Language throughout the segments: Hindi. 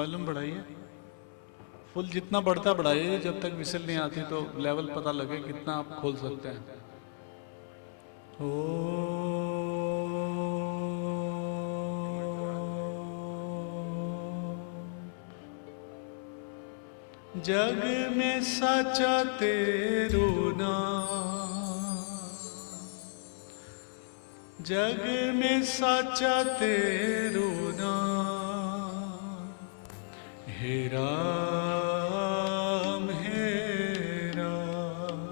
वॉल्यूम बढ़ाइए, फुल जितना बढ़ता बढ़ाइए, जब तक विसल नहीं आती तो लेवल पता लगे कितना आप खोल सकते हैं। जग में साचा तेरो नाम, जग में साचा तेरो नाम, हे राम हे राम,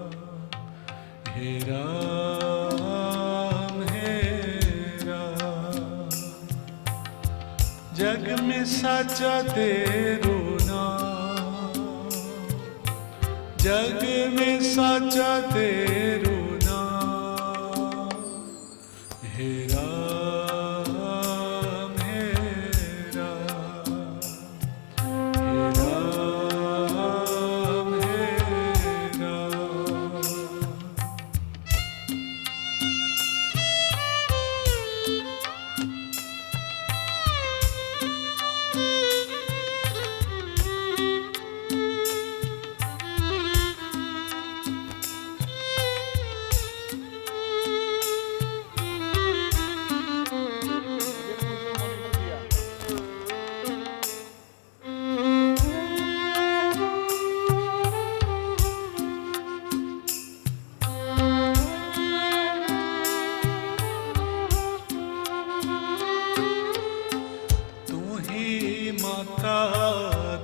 हे राम हे राम। जग में साचा तेरो नाम, जग में साचा तेरो नाम, हे राम हे राम, हे राम हे राम। माता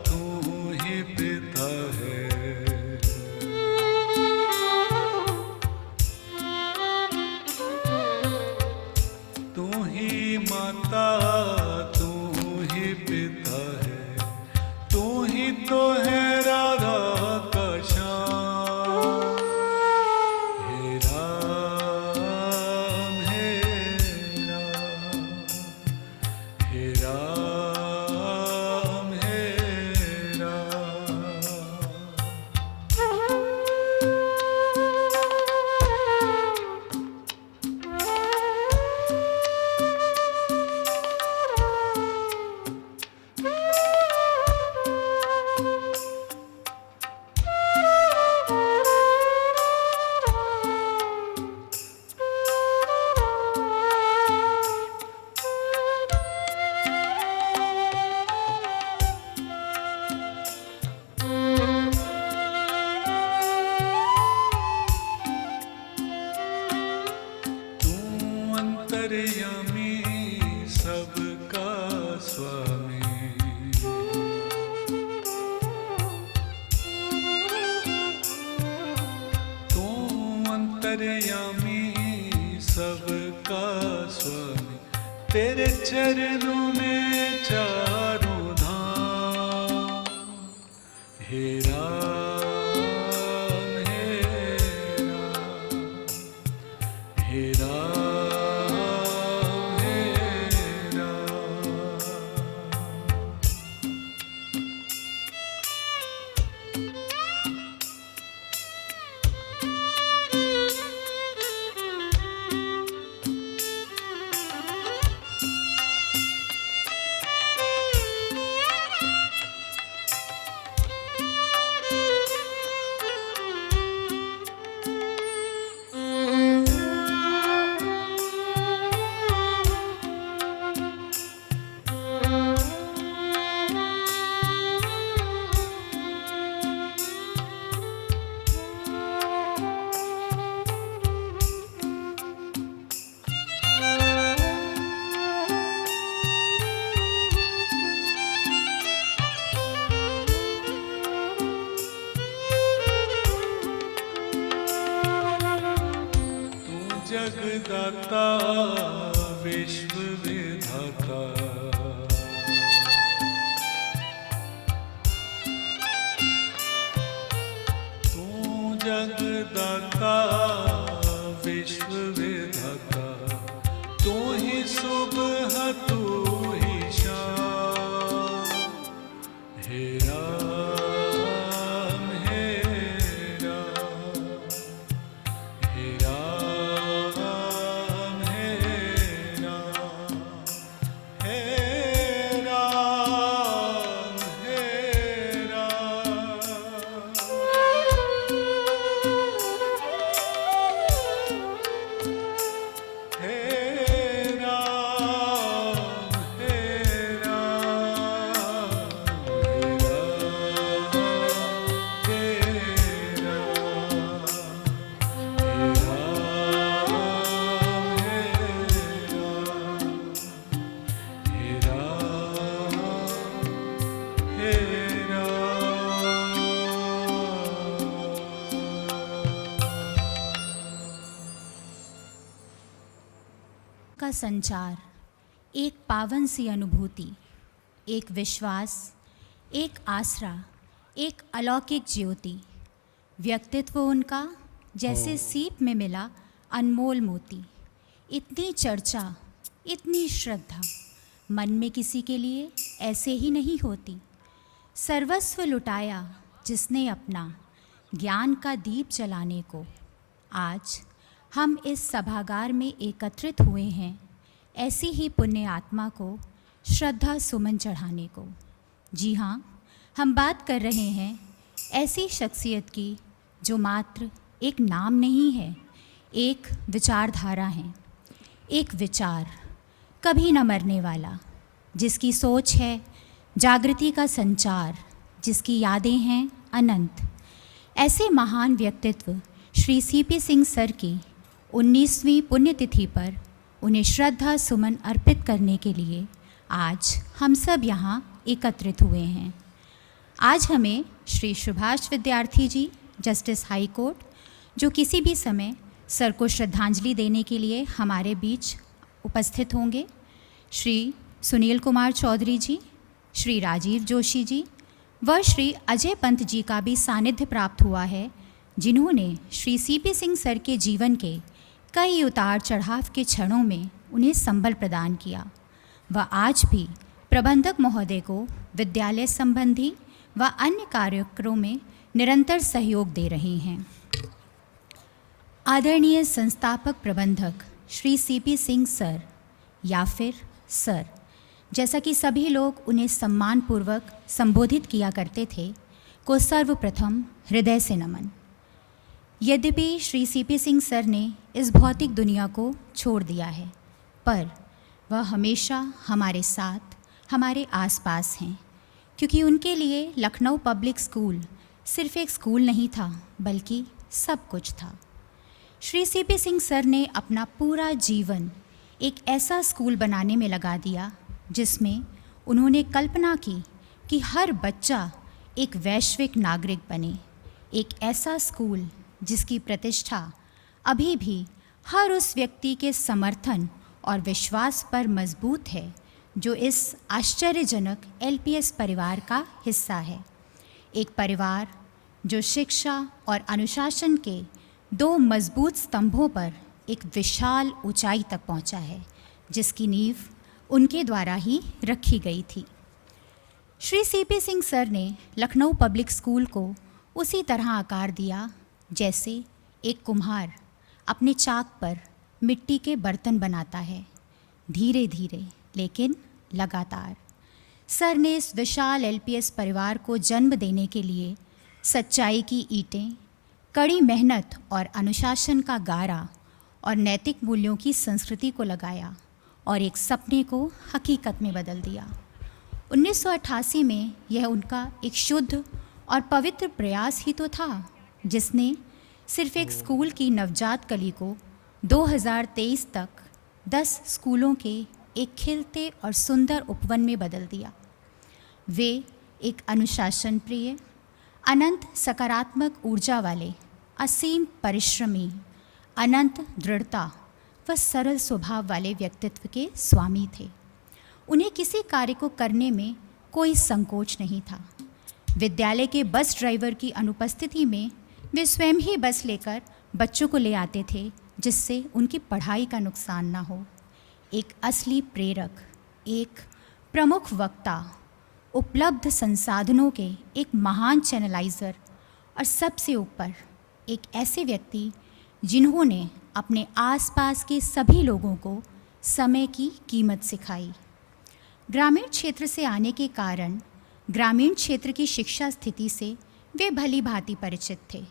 तू ही पिता है, तू ही माता तू ही पिता है, तू ही तो है राधा का श्याम, हे राम हे राम, हे राम अंतर्यामी सबका स्वामी, तू अंतर्यामी सबका स्वामी, तेरे चरणों में चारों धाम, हे राम हे राम, हे राम जगदाता विश्व विधाता, तू जगदाता विश्व विधाता, तू ही सुबह तू ही शाम, हे राम हे राम, हे राम हे राम, हे राम का संचार, एक पावन सी अनुभूति, एक विश्वास, एक आसरा, एक अलौकिक ज्योति। व्यक्तित्व उनका जैसे सीप में मिला अनमोल मोती। इतनी चर्चा, इतनी श्रद्धा मन में किसी के लिए ऐसे ही नहीं होती। सर्वस्व लुटाया जिसने अपना ज्ञान का दीप जलाने को। आज हम इस सभागार में एकत्रित हुए हैं ऐसी ही पुण्य आत्मा को श्रद्धा सुमन चढ़ाने को। जी हाँ, हम बात कर रहे हैं ऐसी शख्सियत की जो मात्र एक नाम नहीं है, एक विचारधारा है। एक विचार कभी न मरने वाला, जिसकी सोच है जागृति का संचार, जिसकी यादें हैं अनंत। ऐसे महान व्यक्तित्व श्री सीपी सिंह सर की 19वीं पुण्यतिथि पर उन्हें श्रद्धा सुमन अर्पित करने के लिए आज हम सब यहाँ एकत्रित हुए हैं। आज हमें श्री सुभाष विद्यार्थी जी, जस्टिस हाई कोर्ट, जो किसी भी समय सर को श्रद्धांजलि देने के लिए हमारे बीच उपस्थित होंगे, श्री सुनील कुमार चौधरी जी, श्री राजीव जोशी जी व श्री अजय पंत जी का भी सानिध्य प्राप्त हुआ है, जिन्होंने श्री सीपी सिंह सर के जीवन के कई उतार चढ़ाव के क्षणों में उन्हें संबल प्रदान किया। वह आज भी प्रबंधक महोदय को विद्यालय संबंधी व अन्य कार्यक्रमों में निरंतर सहयोग दे रहे हैं। आदरणीय संस्थापक प्रबंधक श्री सीपी सिंह सर या फिर सर, जैसा कि सभी लोग उन्हें सम्मानपूर्वक संबोधित किया करते थे, को सर्वप्रथम हृदय से नमन। यद्यपि श्री सीपी सिंह सर ने इस भौतिक दुनिया को छोड़ दिया है, पर वह हमेशा हमारे साथ, हमारे आसपास हैं, क्योंकि उनके लिए लखनऊ पब्लिक स्कूल सिर्फ एक स्कूल नहीं था, बल्कि सब कुछ था। श्री सीपी सिंह सर ने अपना पूरा जीवन एक ऐसा स्कूल बनाने में लगा दिया जिसमें उन्होंने कल्पना की कि हर बच्चा एक वैश्विक नागरिक बने। एक ऐसा स्कूल जिसकी प्रतिष्ठा अभी भी हर उस व्यक्ति के समर्थन और विश्वास पर मजबूत है जो इस आश्चर्यजनक एलपीएस परिवार का हिस्सा है। एक परिवार जो शिक्षा और अनुशासन के दो मजबूत स्तंभों पर एक विशाल ऊंचाई तक पहुंचा है, जिसकी नींव उनके द्वारा ही रखी गई थी। श्री सीपी सिंह सर ने लखनऊ पब्लिक स्कूल को उसी तरह आकार दिया जैसे एक कुम्हार अपने चाक पर मिट्टी के बर्तन बनाता है, धीरे धीरे लेकिन लगातार। सर ने इस विशाल एलपीएस परिवार को जन्म देने के लिए सच्चाई की ईंटें, कड़ी मेहनत और अनुशासन का गारा और नैतिक मूल्यों की संस्कृति को लगाया और एक सपने को हकीकत में बदल दिया। 1988 में यह उनका एक शुद्ध और पवित्र प्रयास ही तो था, जिसने सिर्फ एक स्कूल की नवजात कली को 2023 तक 10 स्कूलों के एक खिलते और सुंदर उपवन में बदल दिया। वे एक अनुशासन प्रिय, अनंत सकारात्मक ऊर्जा वाले, असीम परिश्रमी, अनंत दृढ़ता व सरल स्वभाव वाले व्यक्तित्व के स्वामी थे। उन्हें किसी कार्य को करने में कोई संकोच नहीं था। विद्यालय के बस ड्राइवर की अनुपस्थिति में वे स्वयं ही बस लेकर बच्चों को ले आते थे, जिससे उनकी पढ़ाई का नुकसान ना हो। एक असली प्रेरक, एक प्रमुख वक्ता, उपलब्ध संसाधनों के एक महान चैनलाइज़र और सबसे ऊपर एक ऐसे व्यक्ति जिन्होंने अपने आसपास के सभी लोगों को समय की कीमत सिखाई। ग्रामीण क्षेत्र से आने के कारण ग्रामीण क्षेत्र की शिक्षा स्थिति से वे भली भांति परिचित थे।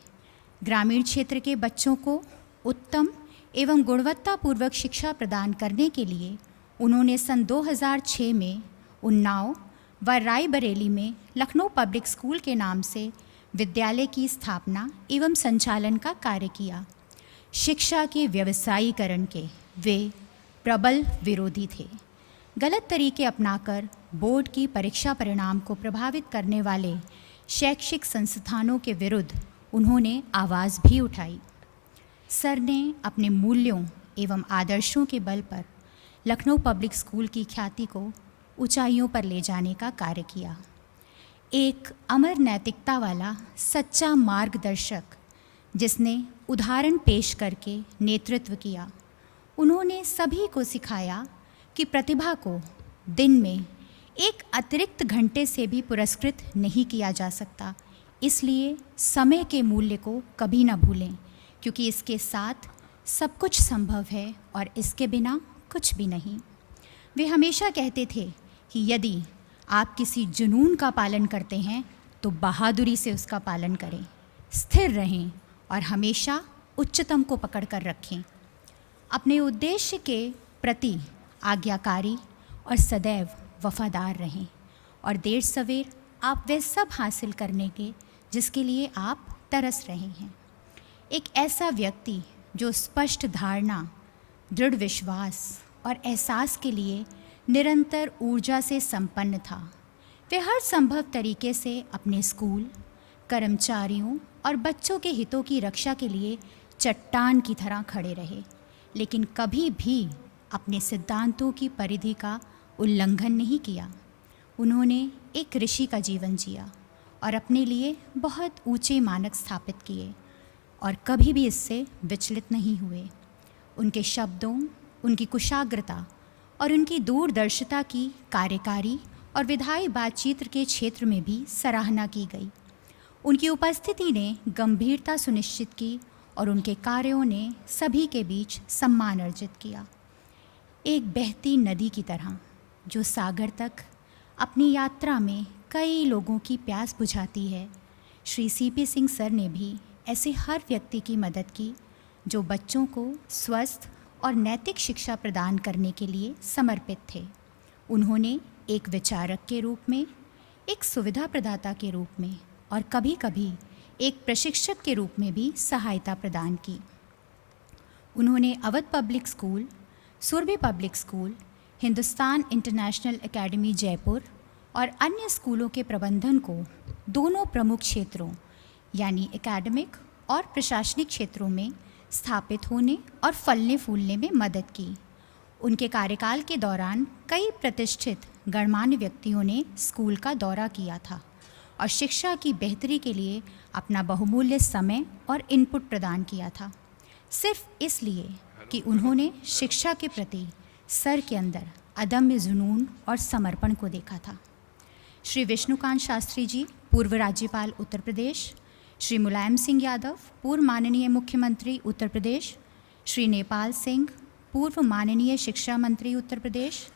ग्रामीण क्षेत्र के बच्चों को उत्तम एवं गुणवत्तापूर्वक शिक्षा प्रदान करने के लिए उन्होंने सन 2006 में उन्नाव व रायबरेली में लखनऊ पब्लिक स्कूल के नाम से विद्यालय की स्थापना एवं संचालन का कार्य किया। शिक्षा के व्यवसायीकरण के वे प्रबल विरोधी थे। गलत तरीके अपनाकर बोर्ड की परीक्षा परिणाम को प्रभावित करने वाले शैक्षिक संस्थानों के विरुद्ध उन्होंने आवाज़ भी उठाई। सर ने अपने मूल्यों एवं आदर्शों के बल पर लखनऊ पब्लिक स्कूल की ख्याति को ऊंचाइयों पर ले जाने का कार्य किया। एक अमर नैतिकता वाला सच्चा मार्गदर्शक जिसने उदाहरण पेश करके नेतृत्व किया। उन्होंने सभी को सिखाया कि प्रतिभा को दिन में एक अतिरिक्त घंटे से भी पुरस्कृत नहीं किया जा सकता, इसलिए समय के मूल्य को कभी ना भूलें, क्योंकि इसके साथ सब कुछ संभव है और इसके बिना कुछ भी नहीं। वे हमेशा कहते थे कि यदि आप किसी जुनून का पालन करते हैं तो बहादुरी से उसका पालन करें, स्थिर रहें और हमेशा उच्चतम को पकड़ कर रखें। अपने उद्देश्य के प्रति आज्ञाकारी और सदैव वफादार रहें और देर सवेर आप वह सब हासिल करने के जिसके लिए आप तरस रहे हैं। एक ऐसा व्यक्ति जो स्पष्ट धारणा, दृढ़ विश्वास और एहसास के लिए निरंतर ऊर्जा से संपन्न था। वे हर संभव तरीके से अपने स्कूल, कर्मचारियों और बच्चों के हितों की रक्षा के लिए चट्टान की तरह खड़े रहे, लेकिन कभी भी अपने सिद्धांतों की परिधि का उल्लंघन नहीं किया। उन्होंने एक ऋषि का जीवन जिया और अपने लिए बहुत ऊंचे मानक स्थापित किए और कभी भी इससे विचलित नहीं हुए। उनके शब्दों, उनकी कुशाग्रता और उनकी दूरदर्शिता की कार्यकारी और विधायी बातचीत के क्षेत्र में भी सराहना की गई। उनकी उपस्थिति ने गंभीरता सुनिश्चित की और उनके कार्यों ने सभी के बीच सम्मान अर्जित किया। एक बहती नदी की तरह जो सागर तक अपनी यात्रा में कई लोगों की प्यास बुझाती है, श्री सीपी सिंह सर ने भी ऐसे हर व्यक्ति की मदद की जो बच्चों को स्वस्थ और नैतिक शिक्षा प्रदान करने के लिए समर्पित थे। उन्होंने एक विचारक के रूप में, एक सुविधा प्रदाता के रूप में और कभी कभी एक प्रशिक्षक के रूप में भी सहायता प्रदान की। उन्होंने Awadh public school, Surabhi public school, Hindustan international academy Jaipur और अन्य स्कूलों के प्रबंधन को दोनों प्रमुख क्षेत्रों यानी एकेडमिक और प्रशासनिक क्षेत्रों में स्थापित होने और फलने फूलने में मदद की। उनके कार्यकाल के दौरान कई प्रतिष्ठित गणमान्य व्यक्तियों ने स्कूल का दौरा किया था और शिक्षा की बेहतरी के लिए अपना बहुमूल्य समय और इनपुट प्रदान किया था, सिर्फ इसलिए कि उन्होंने शिक्षा के प्रति सर के अंदर अदम्य जुनून और समर्पण को देखा था। श्री विष्णुकांत शास्त्री जी, पूर्व राज्यपाल उत्तर प्रदेश, श्री मुलायम सिंह यादव, पूर्व माननीय मुख्यमंत्री उत्तर प्रदेश, श्री नेपाल सिंह, पूर्व माननीय शिक्षा मंत्री उत्तर प्रदेश,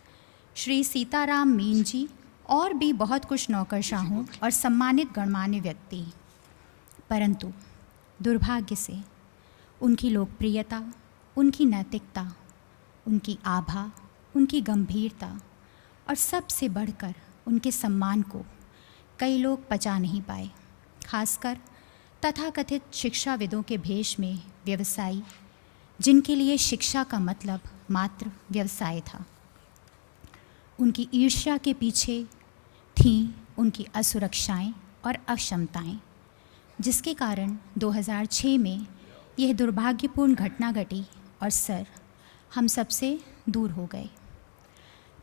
श्री सीताराम मीन जी और भी बहुत कुछ नौकरशाहों और सम्मानित गणमान्य व्यक्ति। परंतु दुर्भाग्य से उनकी लोकप्रियता, उनकी नैतिकता, उनकी आभा, उनकी गंभीरता और सबसे बढ़कर उनके सम्मान को कई लोग पचा नहीं पाए, खासकर तथाकथित शिक्षाविदों के भेष में व्यवसायी, जिनके लिए शिक्षा का मतलब मात्र व्यवसाय था। उनकी ईर्ष्या के पीछे थीं उनकी असुरक्षाएं और अक्षमताएं, जिसके कारण 2006 में यह दुर्भाग्यपूर्ण घटना घटी और सर हम सबसे दूर हो गए।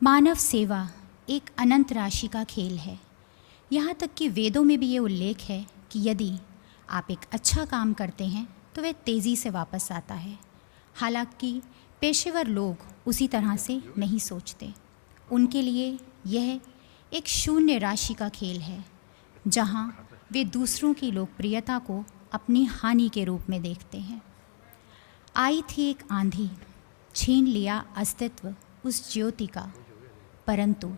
मानव सेवा एक अनंत राशि का खेल है। यहाँ तक कि वेदों में भी ये उल्लेख है कि यदि आप एक अच्छा काम करते हैं तो वह तेज़ी से वापस आता है। हालांकि पेशेवर लोग उसी तरह से नहीं सोचते। उनके लिए यह एक शून्य राशि का खेल है, जहाँ वे दूसरों की लोकप्रियता को अपनी हानि के रूप में देखते हैं। आई थी एक आंधी, छीन लिया अस्तित्व उस ज्योति का, परंतु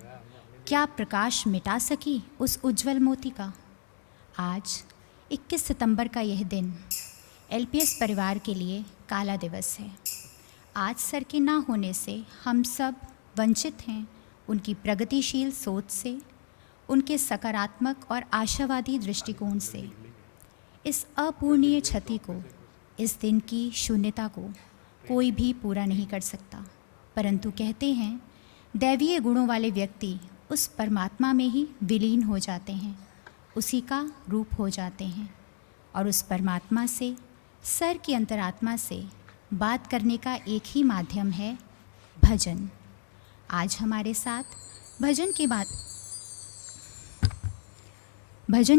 क्या प्रकाश मिटा सकी उस उज्जवल मोती का। आज 21 सितंबर का यह दिन एलपीएस परिवार के लिए काला दिवस है। आज सर के ना होने से हम सब वंचित हैं उनकी प्रगतिशील सोच से, उनके सकारात्मक और आशावादी दृष्टिकोण से। इस अपूर्णीय क्षति को, इस दिन की शून्यता को कोई भी पूरा नहीं कर सकता, परंतु कहते हैं दैवीय गुणों वाले व्यक्ति उस परमात्मा में ही विलीन हो जाते हैं, उसी का रूप हो जाते हैं और उस परमात्मा से, सर की अंतरात्मा से बात करने का एक ही माध्यम है भजन, आज हमारे साथ भजन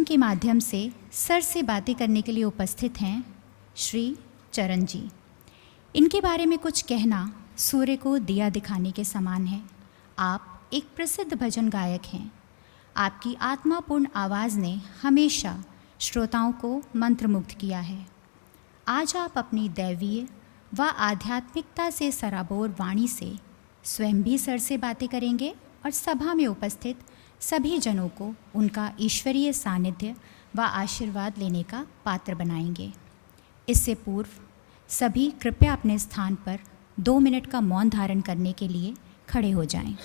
के माध्यम से सर से बातें करने के लिए उपस्थित हैं श्री चरण जी। इनके बारे में कुछ कहना सूर्य को दिया दिखाने के समान है। आप एक प्रसिद्ध भजन गायक हैं। आपकी आत्मापूर्ण आवाज़ ने हमेशा श्रोताओं को मंत्रमुग्ध किया है। आज आप अपनी दैवीय व आध्यात्मिकता से सराबोर वाणी से स्वयं भी सर से बातें करेंगे और सभा में उपस्थित सभी जनों को उनका ईश्वरीय सानिध्य व आशीर्वाद लेने का पात्र बनाएंगे। इससे पूर्व सभी कृपया अपने स्थान पर 2 मिनट का मौन धारण करने के लिए खड़े हो जाएं।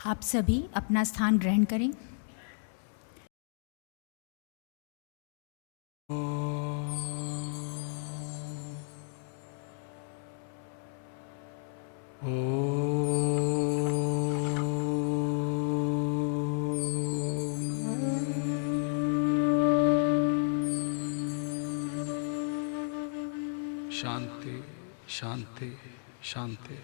आप सभी अपना स्थान ग्रहण करें। शांति शांति शांति।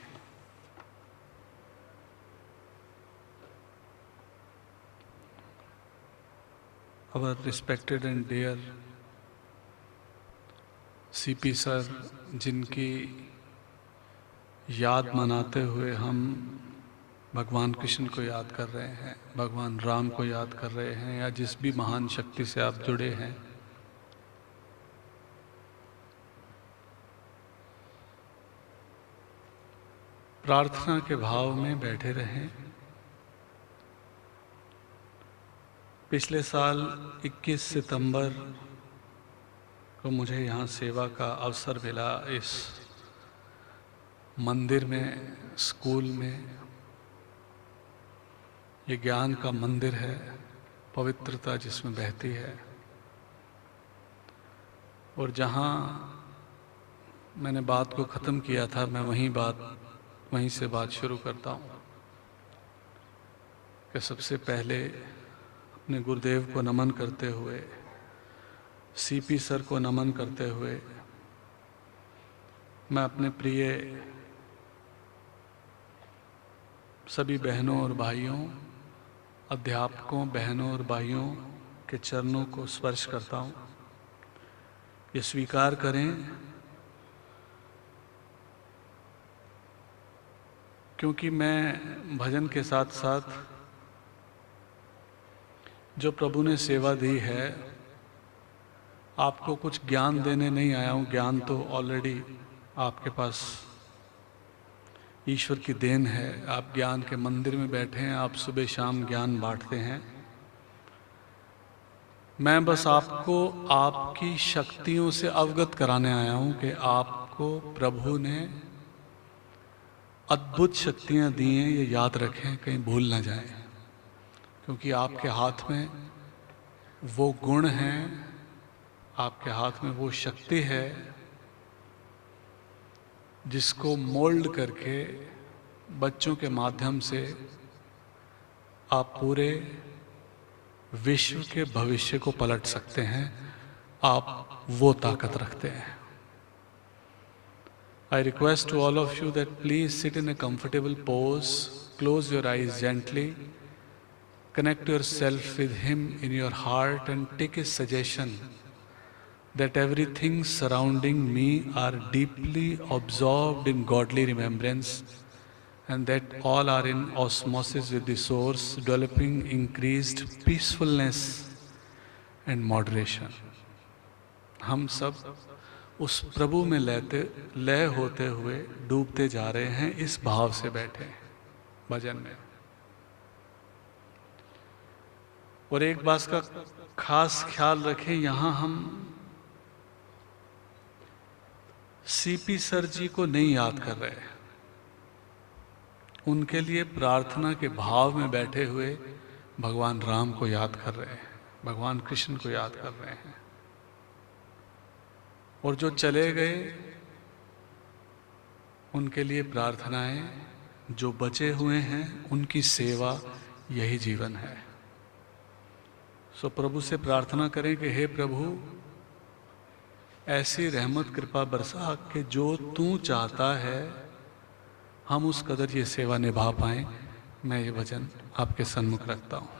Our respected and dear CP sir, जिनकी याद मनाते हुए हम भगवान कृष्ण को याद कर रहे हैं, भगवान राम को याद कर रहे हैं, या जिस भी महान शक्ति से आप जुड़े हैं, प्रार्थना के भाव में बैठे रहें। पिछले साल 21 सितंबर को मुझे यहाँ सेवा का अवसर मिला। इस मंदिर में, स्कूल में, ये ज्ञान का मंदिर है, पवित्रता जिसमें बहती है। और जहाँ मैंने बात को ख़त्म किया था, मैं वहीं से बात शुरू करता हूँ कि सबसे पहले अपने गुरुदेव को नमन करते हुए, सीपी सर को नमन करते हुए, मैं अपने प्रिय सभी बहनों और भाइयों, अध्यापकों, बहनों और भाइयों के चरणों को स्पर्श करता हूँ। ये स्वीकार करें क्योंकि मैं भजन के साथ साथ जो प्रभु ने सेवा दी है, आपको कुछ ज्ञान देने नहीं आया हूँ। ज्ञान तो ऑलरेडी आपके पास ईश्वर की देन है। आप ज्ञान के मंदिर में बैठे हैं, आप सुबह शाम ज्ञान बांटते हैं। मैं बस आपको आपकी शक्तियों से अवगत कराने आया हूँ कि आपको प्रभु ने अद्भुत शक्तियाँ दी हैं, ये याद रखें, कहीं भूल ना जाएं। क्योंकि आपके हाथ में वो गुण हैं, आपके हाथ में वो शक्ति है जिसको मोल्ड करके बच्चों के माध्यम से आप पूरे विश्व के भविष्य को पलट सकते हैं। आप वो ताकत रखते हैं। I request to all of you that please sit in a comfortable pose, close your eyes gently, connect yourself with Him in your heart and take His suggestion that everything surrounding me are deeply absorbed in godly remembrance and that all are in osmosis with the source, developing increased peacefulness and moderation. हम सब उस प्रभु में लय होते हुए डूबते जा रहे हैं, इस भाव से बैठे हैं भजन में। और एक बात का खास ख्याल रखें, यहाँ हम सीपी सर जी को नहीं याद कर रहे हैं, उनके लिए प्रार्थना के भाव में बैठे हुए भगवान राम को याद कर रहे हैं, भगवान कृष्ण को याद कर रहे हैं। और जो चले गए उनके लिए प्रार्थनाएं, जो बचे हुए हैं उनकी सेवा, यही जीवन है। सो प्रभु से प्रार्थना करें कि हे प्रभु, ऐसी रहमत कृपा बरसा कि जो तू चाहता है हम उस कदर ये सेवा निभा पाएं। मैं ये वचन आपके सन्मुख रखता हूं।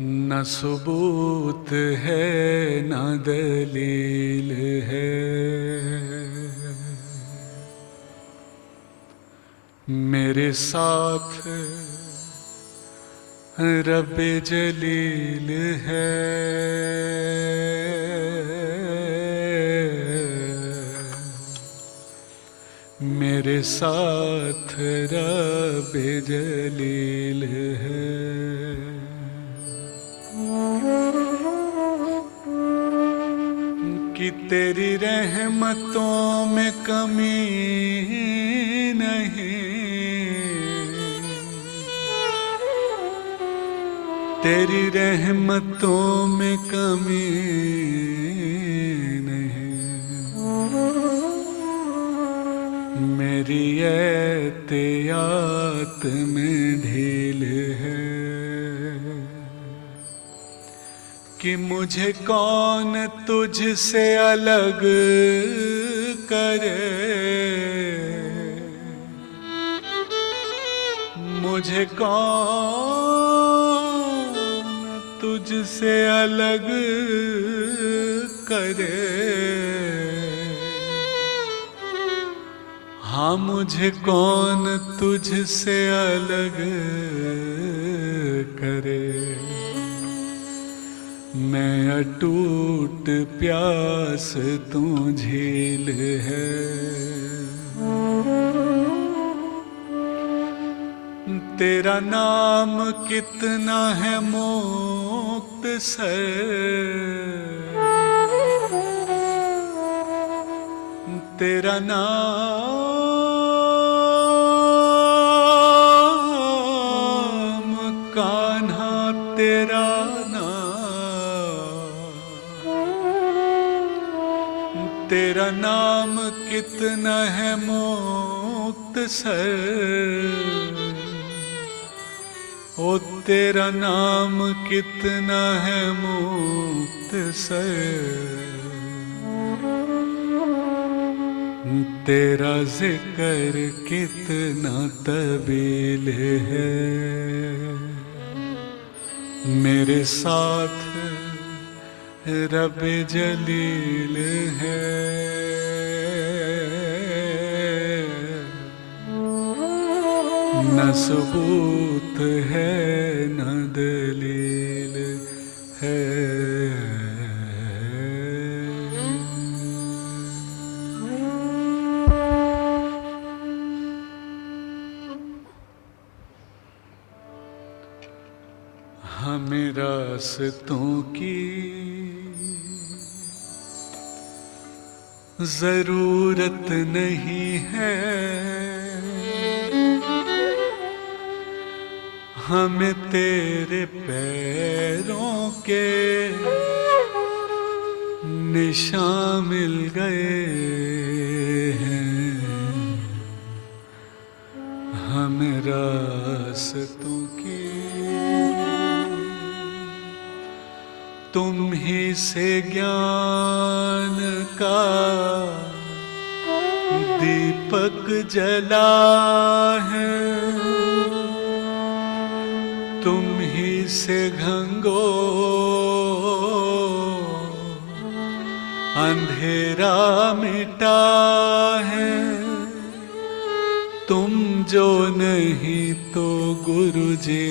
न सबूत है न दलील है, मेरे साथ रब जलील है, मेरे साथ रब जलील है। कि तेरी रहमतों में कमी नहीं, तेरी रहमतों में कमी नहीं, मेरी एहतियात में ढील है। कि मुझे कौन तुझसे अलग करे, मुझे कौन तुझसे अलग करे, हाँ मुझे कौन तुझसे अलग करे। मैं अटूट प्यास तू झील है, तेरा नाम कितना है मुक्तसर, तेरा नाम कान्हा, तेरा तेरा नाम कितना है मुक्तसर, ओ तेरा नाम कितना है मुक्तसर, तेरा जिक्र कितना तवील है, मेरे साथ रब जलील है। न सबूत है न दलील है। हमें रास्तों की जरूरत नहीं है, हमें तेरे पैरों के निशान मिल गए हैं, हमें रास्तों की तुम ही से ज्ञान का दीपक जला है, तुम ही से घंगो अंधेरा मिटा है, तुम जो नहीं तो गुरुजी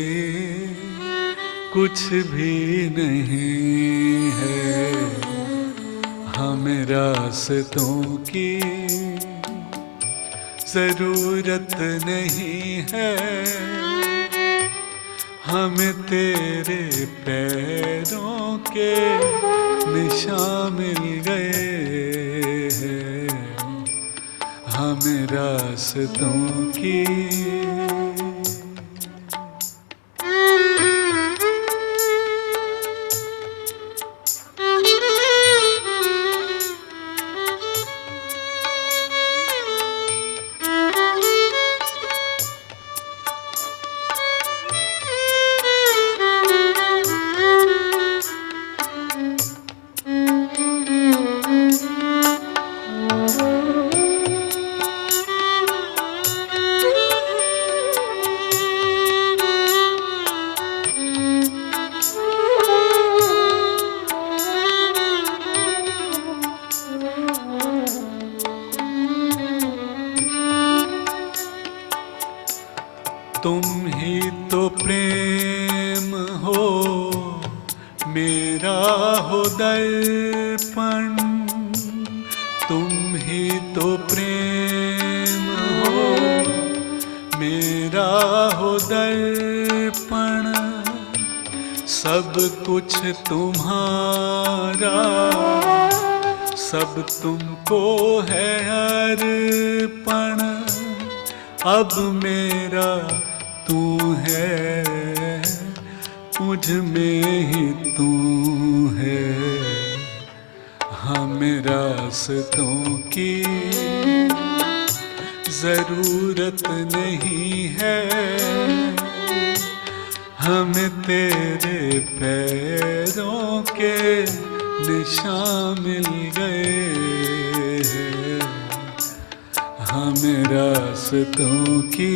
कुछ भी नहीं है। हमें रास्तों की जरूरत नहीं है, हमें तेरे पैरों के निशान मिल गए हैं। हमें रास्तों की तुम ही तो प्रेम हो, मेरा हो दर्पण। तुम ही तो प्रेम हो, मेरा हो दर्पण। सब कुछ तुम्हारा, सब तुमको है अर्पण। अब मेरा तू है, मुझ में ही तू है। हमें रास्तों की जरूरत नहीं है, हमें तेरे पैरों के निशान मिल गए हैं। हमें रास्तों की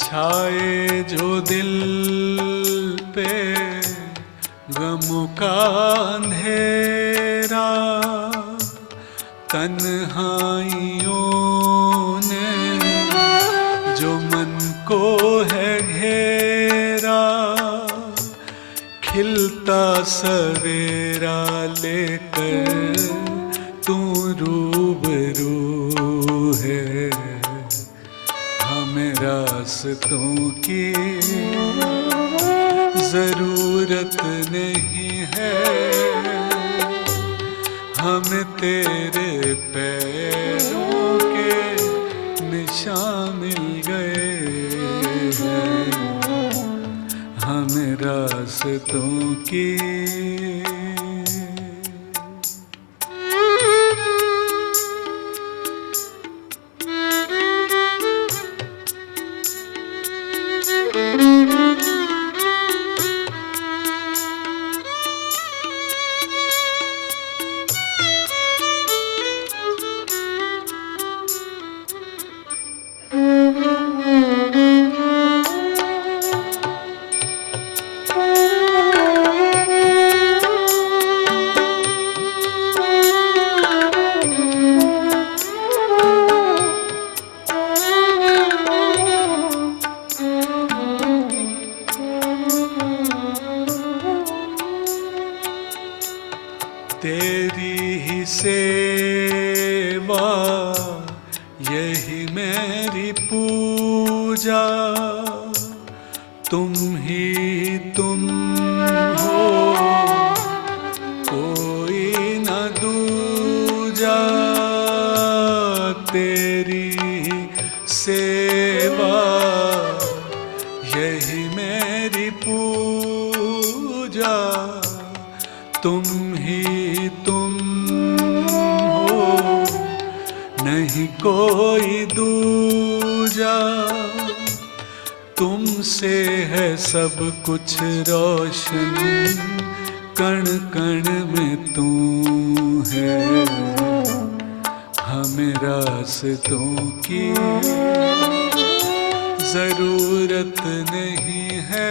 छाए जो दिल पे गमों का अंधेरा, तन्हाइयों ने जो मन को है घेरा। खिलता सवेरा लेकर तू रूबरू है। हमें रास्तों की जरूरत नहीं है, हमें तेरे पैरों के निशान मिल गए हैं। हमें रास्तों की तेरी ही सेवा यही मेरी पूजा, तुम ही तुम हो कोई न दूजा, तेरी सेवा यही मेरी पूजा, तुम ही तुम हो नहीं कोई दूजा, तुमसे है सब कुछ रोशन, कण कण में तू है, हमें रास्तों की जरूरत नहीं है,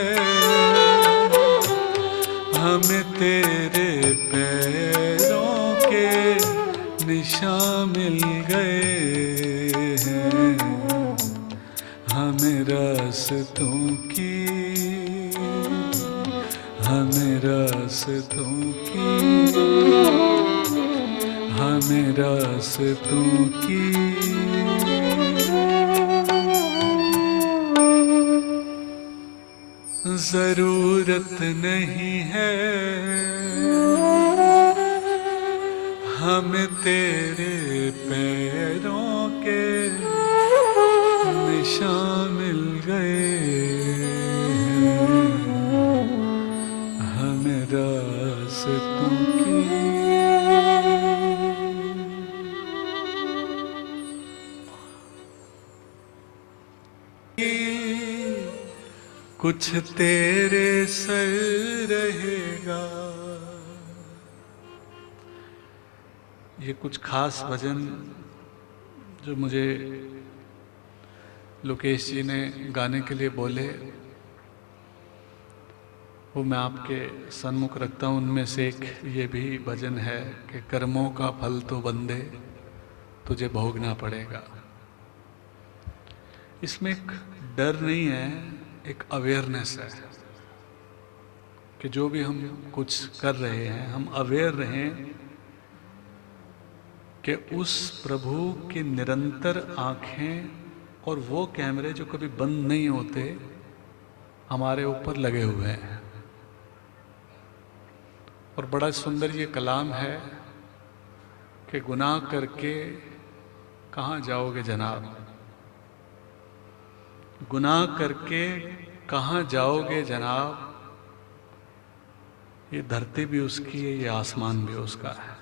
हमें तेरे पैरों के निशान मिल गए हैं, हमें रास्तों की, हमें रास्तों की, हमें रास्तों की जरूरत नहीं है, हमें तेरे पैरों के निशान मिल गए हैं, हमें रास्तों की। कुछ तेरे सर रहेगा। ये कुछ खास भजन जो मुझे लोकेश जी ने गाने के लिए बोले, वो मैं आपके सन्मुख रखता हूँ। उनमें से एक ये भी भजन है कि कर्मों का फल तो बंदे तुझे भोगना पड़ेगा। इसमें एक डर नहीं है, एक अवेयरनेस है कि जो भी हम कुछ कर रहे हैं हम अवेयर रहें कि उस प्रभु की निरंतर आंखें और वो कैमरे जो कभी बंद नहीं होते हमारे ऊपर लगे हुए हैं। और बड़ा सुंदर ये कलाम है कि गुनाह करके कहाँ जाओगे जनाब, गुनाह करके कहाँ जाओगे जनाब, ये धरती भी उसकी है, ये आसमान भी उसका है।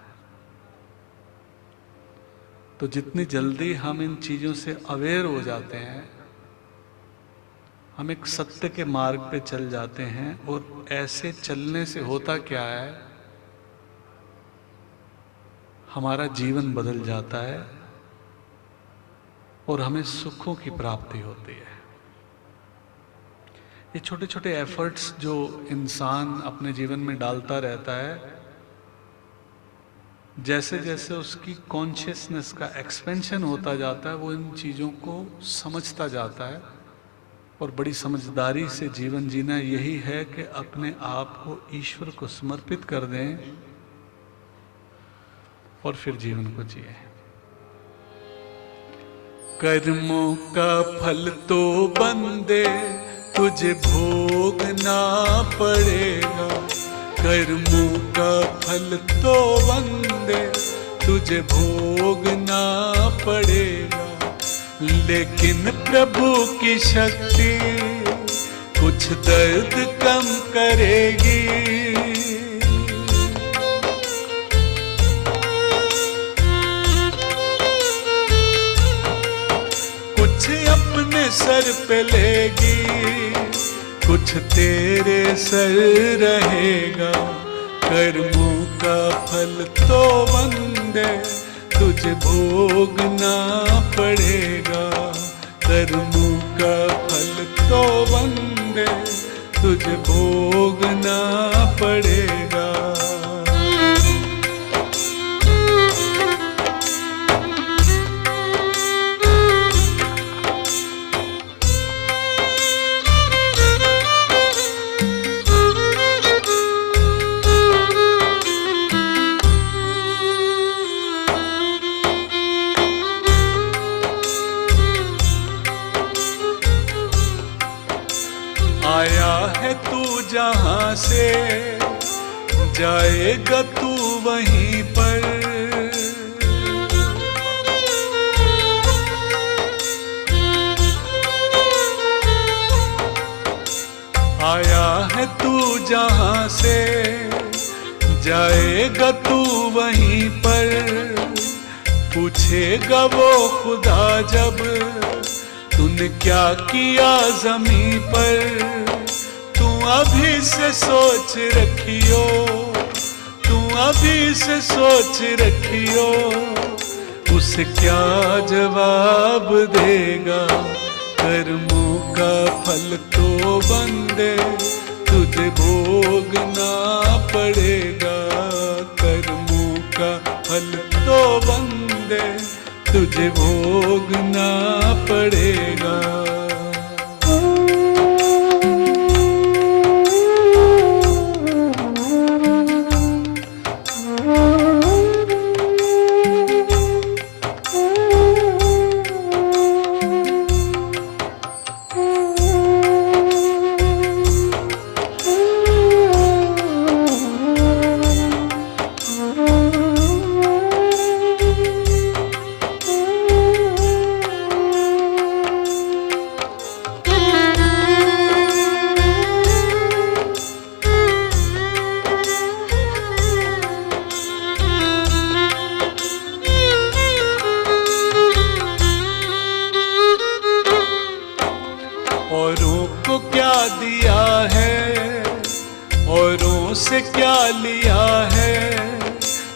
तो जितनी जल्दी हम इन चीज़ों से अवेयर हो जाते हैं, हम एक सत्य के मार्ग पे चल जाते हैं। और ऐसे चलने से होता क्या है, हमारा जीवन बदल जाता है और हमें सुखों की प्राप्ति होती है। ये छोटे छोटे एफर्ट्स जो इंसान अपने जीवन में डालता रहता है, जैसे जैसे उसकी कॉन्शियसनेस का एक्सपेंशन होता जाता है, वो इन चीज़ों को समझता जाता है। और बड़ी समझदारी से जीवन जीना यही है कि अपने आप को ईश्वर को समर्पित कर दें और फिर जीवन को जिए। कर्मों का फल तो बंदे तुझे भोगना पड़ेगा, कर्मों का फल तो बंदे तुझे भोगना पड़ेगा। लेकिन प्रभु की शक्ति कुछ दर्द कम करेगी। कुछ अपने सर पे लेगी, कुछ तेरे सर रहेगा। कर्मों का फल तो बंदे तुझे भोगना पड़ेगा, कर्मों का फल तो बंदे तुझे भोगना पड़ेगा। जाएगा तू वहीं पर। आया है तू जहां से, जाएगा तू वहीं पर। पूछेगा वो खुदा जब, तूने क्या किया ज़मीं पर। तू अभी से सोच रखियो, तू अभी से सोच रखियो, उसे क्या जवाब देगा। कर्मों का फल तो बंदे तुझे भोगना पड़ेगा। कर्मों का फल तो बंदे तुझे भोगना पड़ेगा। औरों को क्या दिया है, औरों से क्या लिया है।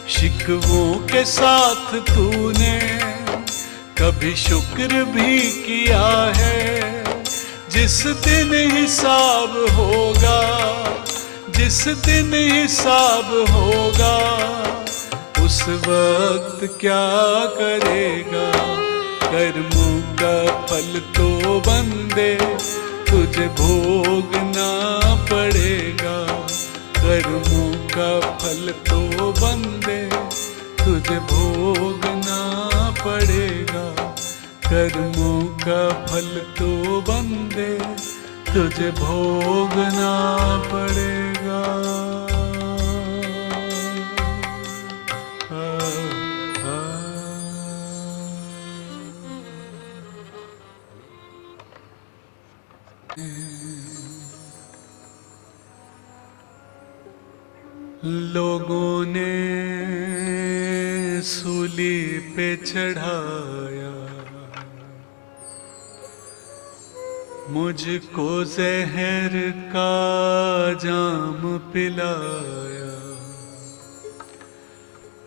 शिकवों के साथ तूने कभी शुक्र भी किया है। जिस दिन हिसाब होगा, जिस दिन हिसाब होगा, उस वक्त क्या करेगा। कर्मों का फल तो बंदे तुझे भोगना पड़ेगा। कर्मों का फल तो बंदे तुझे भोगना पड़ेगा। कर्मों का फल तो बंदे तुझे भोगना पड़ेगा। लोगों ने सूली पे चढ़ाया, मुझको जहर का जाम पिलाया।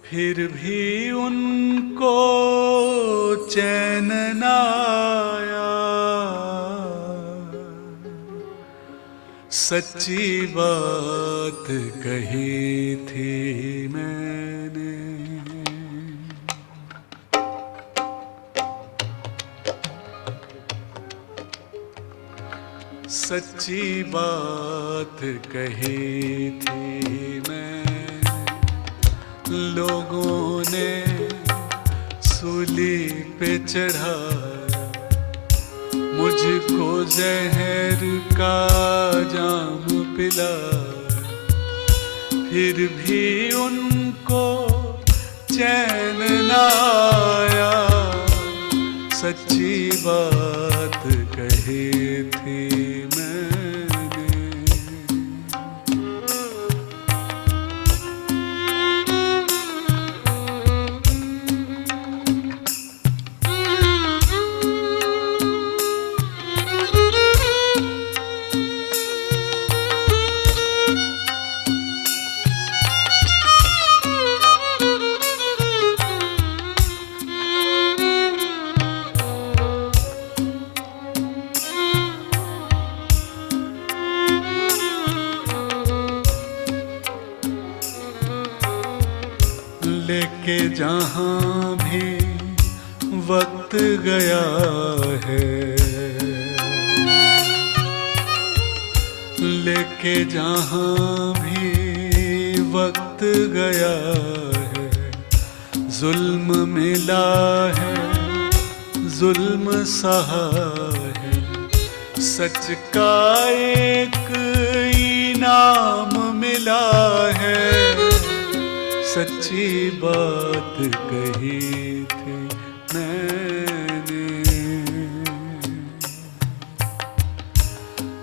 फिर भी उनको चैन न आया। सच्ची बात कही थी मैंने, सच्ची बात कही थी मैंने। लोगों ने सूली पे चढ़ाया, मुझको जहर का जाम पिलाया। फिर भी उनको चैन न आया। सच्ची बात कही थी मैंने। लेके जहाँ भी वक्त गया है, लेके जहाँ भी वक्त गया है। जुल्म मिला है, जुल्म सहा है। सच का एक इनाम मिला है। सच्ची बात कही थी मैंने,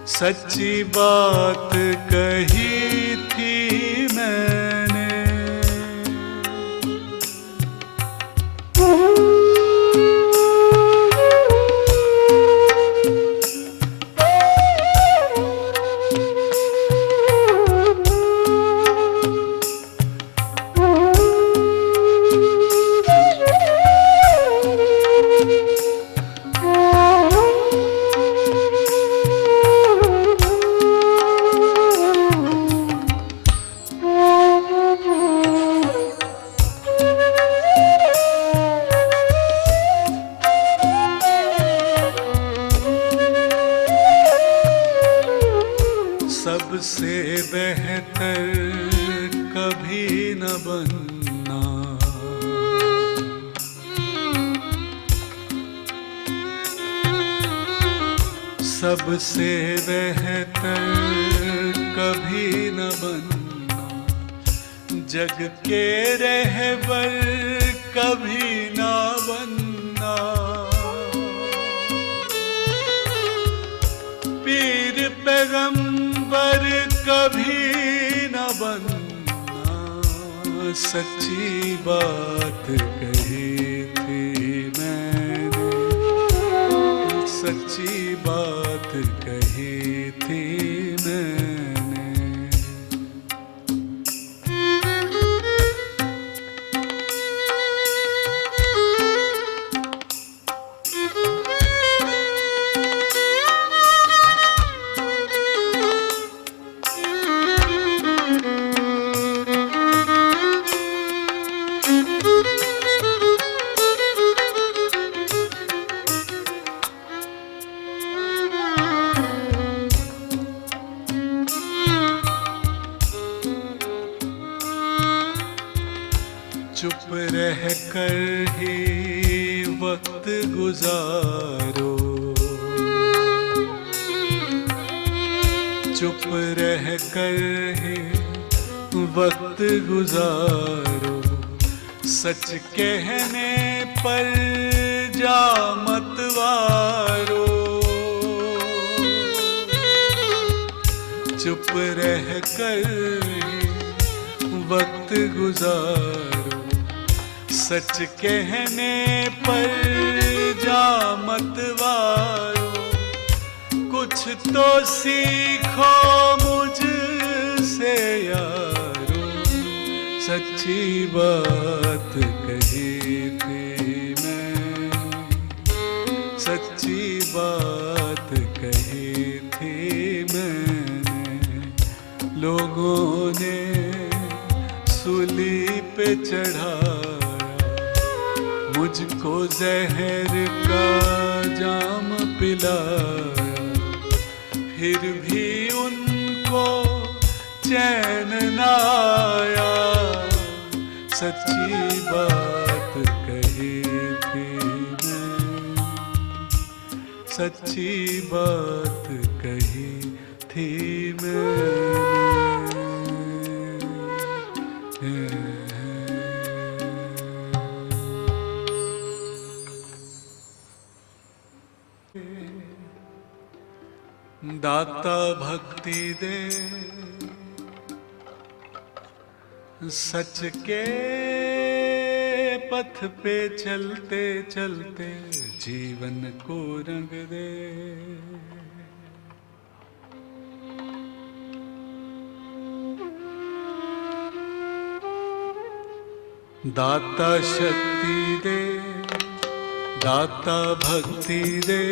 सच्ची बात कही थी मैंने। सबसे बेहतर कभी न बनना, सबसे बेहतर कभी न बनना, जग के रहबर कभी न बनना, पीर पैगंबर कभी न बनना। सच्ची बात कही थी मैंने, सच्ची बात कही थी मैंने। चुप रह कर ही वक्त गुजारो, चुप रह कर ही वक्त गुजारो, सच कहने पर जा मत वारो। चुप रह कर ही वक्त गुजारो, सच कहने पर जा मत वारो। कुछ तो सीखो मुझसे यारो, सच्ची बात कही थी मैंने, सच्ची बात कही थी मैंने। लोगों ने सूली पे चढ़ाया, मुझको जहर का जाम पिलाया, फिर भी उनको चैन न आया। सच्ची बात कही थी मैंने, सच्ची बात कही थी मैंने। दाता भक्ति दे, सच के पथ पे चलते चलते जीवन को रंग दे। दाता शक्ति दे, दाता भक्ति दे,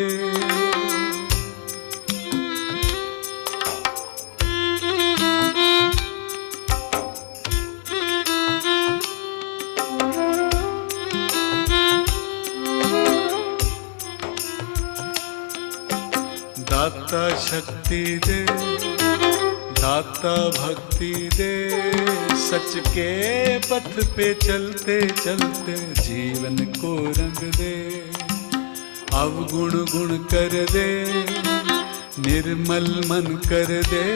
दाता शक्ति दे, दाता भक्ति दे, सच के पथ पे चलते चलते जीवन को रंग दे। अवगुण गुण कर दे, निर्मल मन कर दे,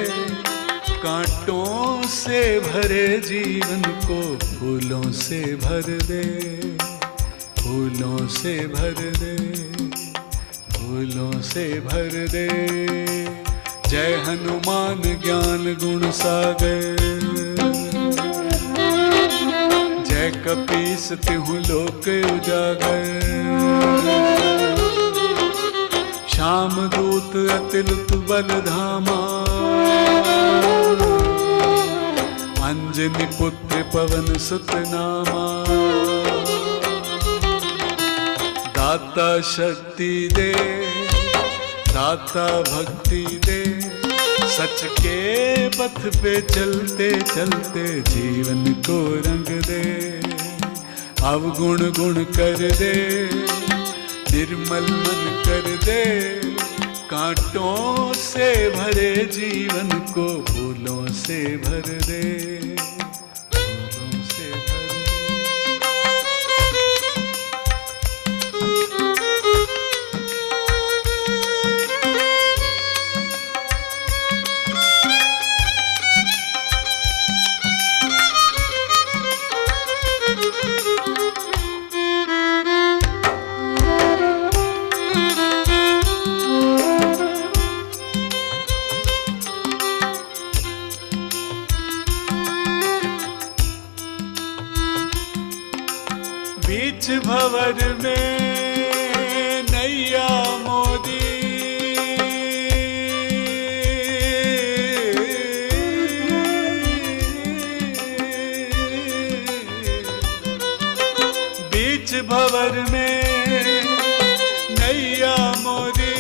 कांटों से भरे जीवन को फूलों से भर दे, फूलों से भर दे, फूलों से भर दे। जय हनुमान ज्ञान गुण सागर, जय कपीस तिहु लोक उजागर। श्याम दूत अतिलुत बल धामा, अंजनी पुत्र पवन सुत नामा। दाता शक्ति दे, दाता भक्ति दे, सच के पथ पे चलते चलते जीवन को रंग दे। अवगुण गुण कर दे, निर्मल मन कर दे। कांटों से भरे जीवन को फूलों से भर दे, फूलों से भर बीच भंवर में नैया मोदी, बीच भंवर में नैया मोदी,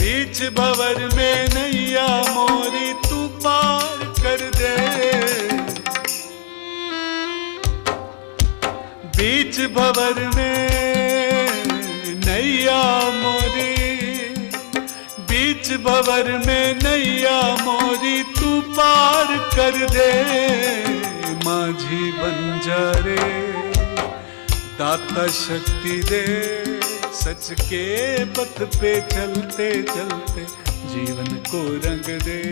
बीच भंवर में नैया मोरी तू पार कर दे। बीच भंवर में नैया मोरी, बीच भंवर में नैया मोरी तू पार कर दे। माझी बन जा रे, दाता शक्ति दे, सच के पथ पे चलते चलते जीवन को रंग दे,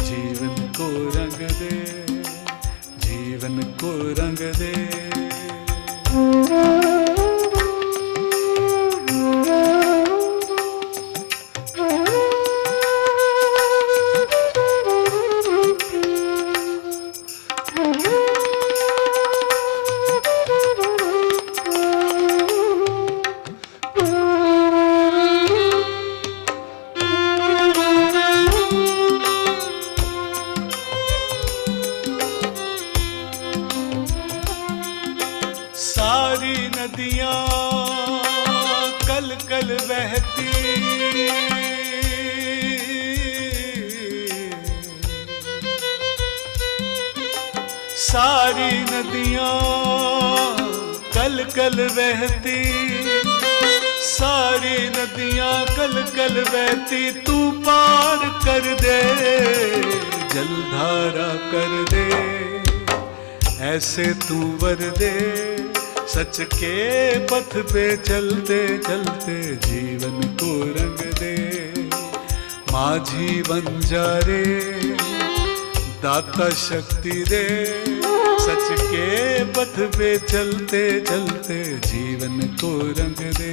जीवन को रंग दे, जीवन को रंग दे। सारी नदियां कल कल बहती, सारी नदियां कल कल बहती, सारी नदियां कल कल बहती। तू पार कर दे, जलधारा कर दे, ऐसे तू वर दे। सच के पथ पे चलते चलते जीवन को रंग दे। माझी बन जा रे, दाता शक्ति दे, सच के पथ पे चलते चलते जीवन को रंग दे।